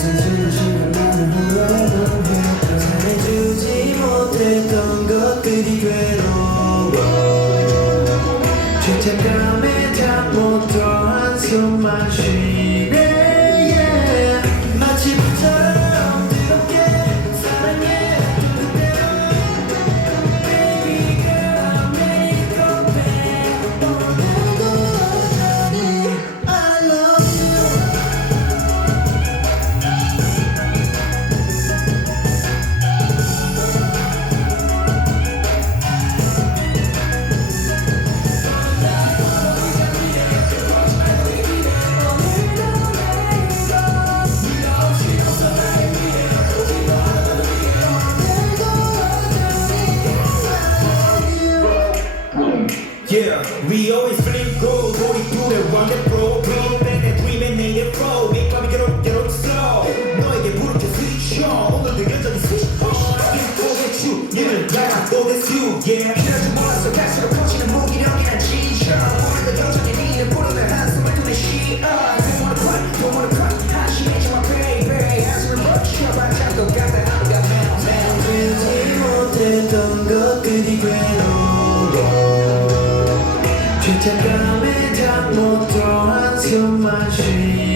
지는 시간 나는 후회만 해. 잘해주지 못했던 것들이 괴로워. 죄책감에 잠못 더 한 숨만 쉬 we always feeling good. Going through the run the pro. Bring back the dream and make it flow. Make mommy get up, get up slow. 너에게 부르게 switch on. 오늘도 여전히 switch on. I'm go with you. 얘는 나랑 또 that's you. Yeah. 줄 몰랐어. 갈수록 커지는 무기력이란 지쳐. 오늘도 여전히 니를 부르는 한숨을 두는 시어. Don't wanna cry, don't wanna cry. 한심해져 my baby. 한숨을 멈춰봤자 똑같아. 하루가 매일 매일. 알지 못했던 것들이 괴 로워 죄책감에 잠못더 한숨만 쉬네